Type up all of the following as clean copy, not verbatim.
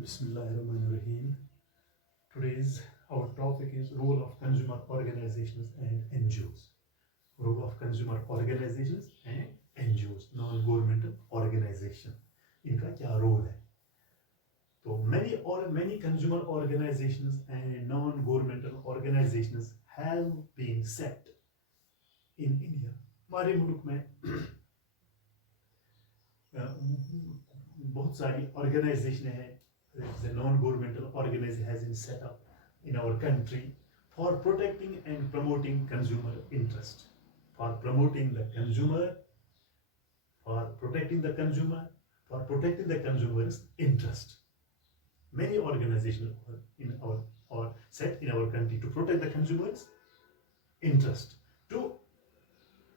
Bismillahirrahmanirrahim. Today's our topic is role of consumer organizations and NGOs. Role of consumer organizations and NGOs, non-governmental organization. इनका क्या role है? तो many consumer organizations and non-governmental organizations have been set in India. हमारे मुल्क में बहुत सारी organisation है. The non-governmental organization has been set up in our country for protecting and promoting consumer interest, for promoting the consumer, for protecting the consumer, for protecting the consumer's interest. Many organizations are set in our country to protect the consumer's interest, to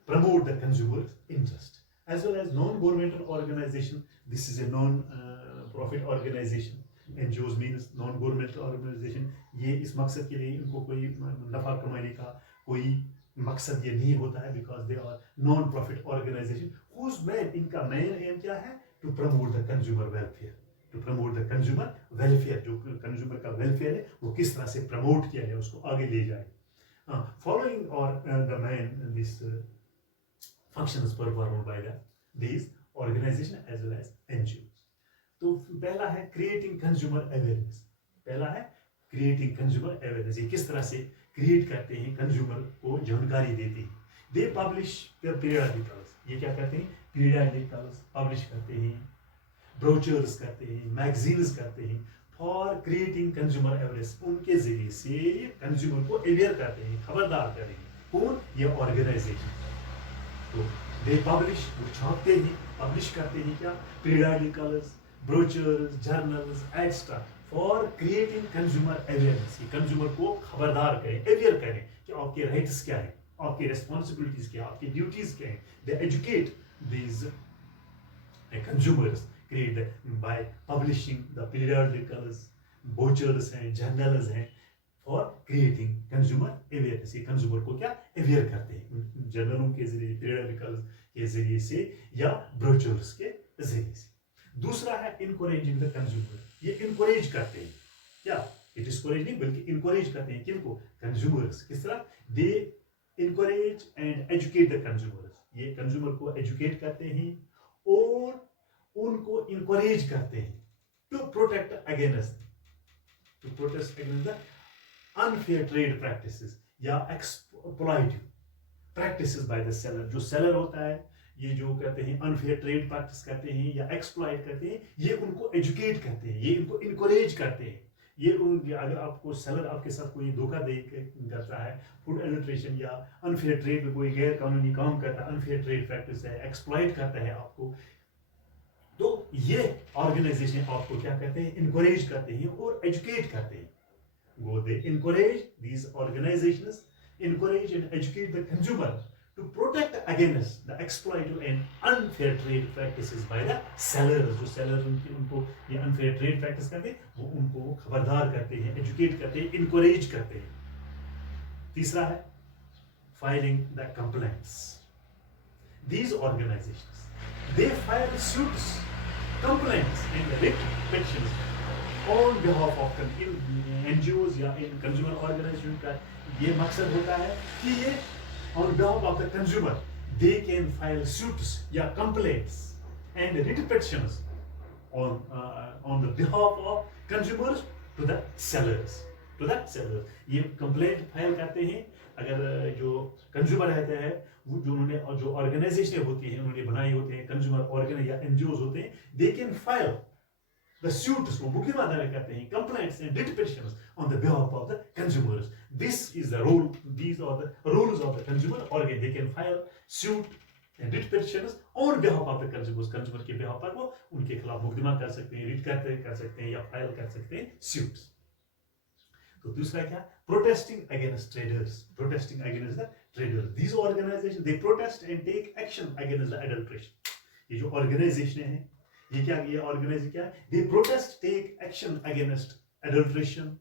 promote the consumer's interest, as well as non-governmental organization. This is a non-profit organization. NGOs means non-governmental organization. ये इस मकसद के लिए इनको कोई नफा कमाने का कोई मकसद ये नहीं होता है, because they are non-profit organization whose इनका main aim क्या है? To promote the consumer welfare, to promote the consumer welfare. जो consumer का welfare है वो किस तरह से promote किया जाए, उसको आगे ले जाए. Following or the main this functions performed by these organization as well as NGOs. तो पहला है क्रिएटिंग कंज्यूमर अवेयरनेस. पहला है क्रिएटिंग कंज्यूमर अवेयरनेस. ये किस तरह से क्रिएट करते हैं, कंज्यूमर को जानकारी देते हैं. They publish periodicals. ये क्या करते हैं? पीरियडिकल्स पब्लिश करते हैं, ब्रोचर्स करते हैं, मैगजीन्स करते हैं फॉर क्रिएटिंग कंज्यूमर अवेयरनेस. उनके जरिए से कंज्यूमर को अवेयर करते हैं, खबरदार करेंगे. कौन? ये ऑर्गेनाइजेशन. तो दे पब्लिश, वो छापते हैं, पब्लिश करते हैं क्या? Periodicals, brochures, journals, etc. for creating consumer awareness. ये कंज्यूमर को खबरदार करें, अवेयर करें कि आपके राइट्स क्या हैं, आपकी रिस्पॉन्सिबिलिटीज क्या हैं, आपकी ड्यूटीज क्या हैं. They educate these consumers by publishing the periodicals, brochures हैं, journals हैं for creating consumer awareness. ये कंज्यूमर को क्या अवेयर करते हैं, जर्नलों के जरिए, periodicals के जरिए से या ब्रोचर्स के जरिए से. दूसरा है इनकरेजिंग द कंज्यूमर. ये इनकरेज करते हैं क्या? इट डिस्करेज नहीं बल्कि इनकरेज करते हैं. किनको? कंज्यूमर्स. किस तरह? They encourage and educate the consumers. ये कंज्यूमर को एजुकेट करते हैं और उनको इनकरेज करते हैं to protect against the unfair trade practices या exploitative practices by the seller. जो सेलर होता है, ये जो कहते हैं अनफेयर ट्रेड प्रैक्टिस करते हैं या एक्सप्लॉइट करते हैं, ये उनको एजुकेट करते हैं, ये इनको इनकरेज करते हैं. ये अगर आपको सेलर आपके साथ कोई धोखा दे करता है, फूड एडल्ट्रेशन या अनफेयर ट्रेड में कोई गैर कानूनी काम करता है, अनफेयर ट्रेड प्रैक्टिस है, एक्सप्लॉइट करता है आपको, तो ये ऑर्गेनाइजेशन आपको क्या कहते हैं? इनकरेज करते हैं और एजुकेट करते हैं. वो they encourage, these organisations encourage and educate the consumer to protect against the exploitative and unfair trade practices by the sellers. जो sellers उनको ये unfair trade practice करते हैं, वो उनको खबरदार करते हैं, educate करते हैं, encourage करते हैं. तीसरा है filing the complaints. These organizations, they file suits, complaints and writ petitions on behalf of NGOs या in consumer organization का ये मकसद होता है कि ये on behalf of the consumer they can file suits या complaints and writ petitions on the behalf of consumers to the sellers. ये complaint फाइल करते हैं अगर जो कंज्यूमर रहते हैं, वो जो उन्होंने जो ऑर्गेनाइजेशन होती है उन्होंने बनाई होते हैं, कंज्यूमर ऑर्गेनाइज या एनजीओज होते हैं, they can file the suits, वो मुकदमा दायर करते हैं, complaints and writ petitions on the behalf of the consumers. This is the role, these are the roles of the consumer organ. They can file suit and writ petitions on behalf of the consumers. Consumer के behalf पर वो उनके खिलाफ मुकदमा कर सकते हैं, writ कर सकते हैं या फाइल कर सकते हैं suits. तो दूसरा क्या? Protesting against traders. Protesting against the traders. These organizations, they protest and take action against the adulteration. ये जो organization है, ये ऑर्गेनाइजेशन क्या है? They protest, take action against adulteration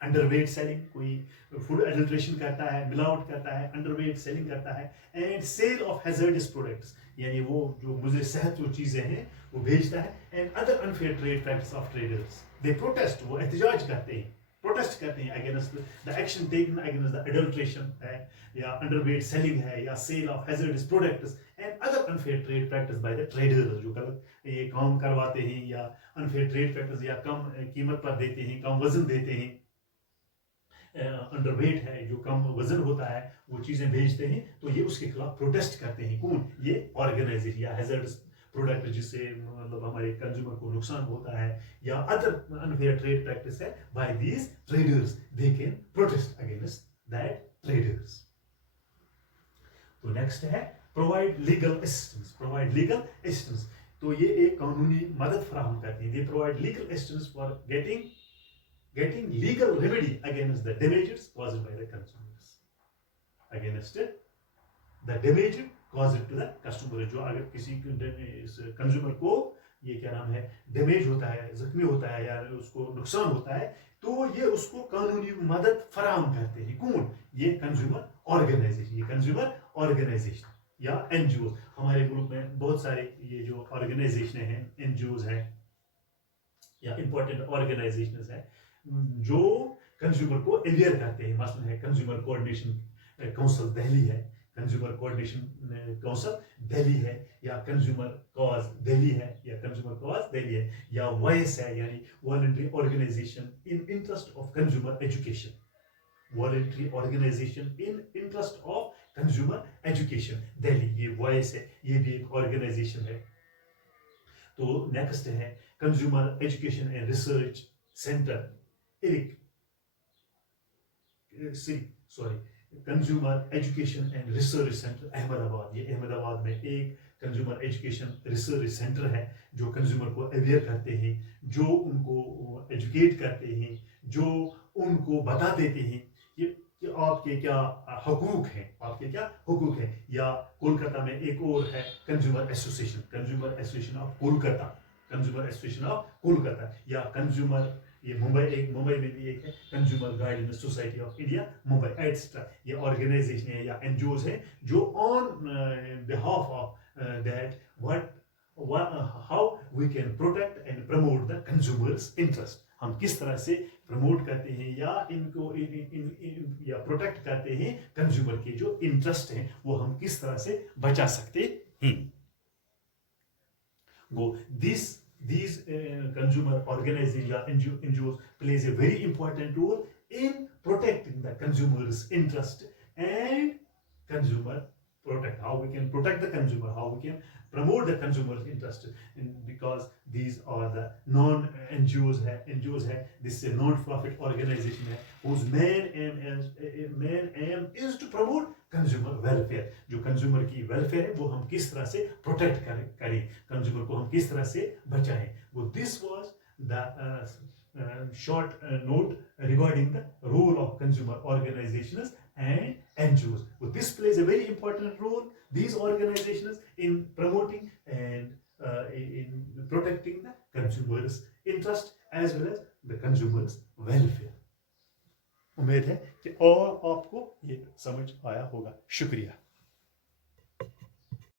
underweight selling, कोई फूड एडल्ट्रेशन करता है, मिलावट करता है, अंडरवेट सेलिंग करता है, and sale of hazardous products, यानी वो जो मुझे सेहत जो चीज़ें हैं वो भेजता है, and other unfair trade practice of traders, they protest, वो एहतजाज करते हैं, प्रोटेस्ट करते हैं against the action taken against the adulteration है, या अंडरवेट सेलिंग है, या sale of hazardous products and other unfair trade practice by the traders, जो गलत ये काम करवाते हैं, या अनफेयर ट्रेड प्रैक्टिस, या कम कीमत पर देते हैं, कम वजन देते हैं, अंडरवेट है, जो कम वजन होता है वो चीज़ें भेजते हैं, तो ये उसके खिलाफ प्रोटेस्ट करते हैं। कौन? ये ऑर्गेनाइजेशन, या हैजर्डस प्रोडक्ट जिससे मतलब हमारे कंज्यूमर को नुकसान होता है, या अदर अनफेयर ट्रेड प्रैक्टिस है by these traders, they can protest against that traders. तो नेक्स्ट है provide legal assistance, provide legal assistance, तो ये एक कानूनी मदद फराहम करती है, they provide legal assistance for getting legal remedy against the damages caused by the consumers, against the damage caused to the customer, जो अगर किसी कंज्यूमर को ये क्या नाम है डैमेज होता है, जख्मी होता है, या उसको नुकसान होता है, तो ये उसको कानूनी मदद फराहम करते हैं। कौन? ये कंज्यूमर ऑर्गेनाइजेशन, ये कंज्यूमर ऑर्गेनाइजेशन या एनजीओ। हमारे ग्रुप में बहुत सारे ये जो ऑर्गेनाइजेशन हैं, एनजीओ हैं या इंपॉर्टेंट ऑर्गेनाइजेशन है जो कंज्यूमर को अवेयर करते हैं। मसलन है कंज्यूमर कोऑर्डिनेशन काउंसिल दिल्ली है, कंज्यूमर कोऑर्डिनेशन काउंसिल दिल्ली है, या कंज्यूमर कॉज दिल्ली है, या कंज्यूमर कॉज दिल्ली है, या वॉइस है, यानी voluntary organisation in interest of consumer education, voluntary organisation in interest of consumer education Delhi, ये वॉइस है, ये भी एक ऑर्गेनाइजेशन है। तो नेक्स्ट है consumer education and research centre consumer education and research centre Ahmedabad, ये अहमदाबाद में एक कंज्यूमर एजुकेशन रिसर्च सेंटर है जो कंज्यूमर को अवेयर करते हैं, जो उनको एजुकेट करते हैं, जो उनको बता देते हैं कि आपके क्या हुकूक हैं, आपके क्या हुकूक हैं। या कोलकाता में एक और है consumer association of Kolkata, consumer association of Kolkata, या कंज्यूमर, ये मुंबई में भी एक है consumer guidance society of India Mumbai etcetera. ये ऑर्गेनाइजेशन है या एनजीओज है जो on behalf of that how we can protect and promote the consumers interest, हम किस तरह से प्रमोट करते हैं या इनको या प्रोटेक्ट करते हैं कंज्यूमर के जो इंटरेस्ट हैं वो हम किस तरह से बचा सकते हैं। These consumer organizations or NGOs plays a very important role in protecting the consumer's interest and consumer protect. How we can protect the consumer, how we can promote the consumer's interest, because these are the non-NGOs है, this is a non-profit organization है whose main aim is to promote consumer welfare. जो consumer की welfare है वो हम किस तरह से प्रोटेक्ट करें, कंज्यूमर को हम किस तरह से बचाएं। वो this was the short note regarding the role of consumer organizations and NGOs. So this plays a very important role, these organizations, in promoting and in protecting the consumers' interest as well as the consumers' welfare. उम्मीद है कि और आपको ये समझ आया होगा। शुक्रिया।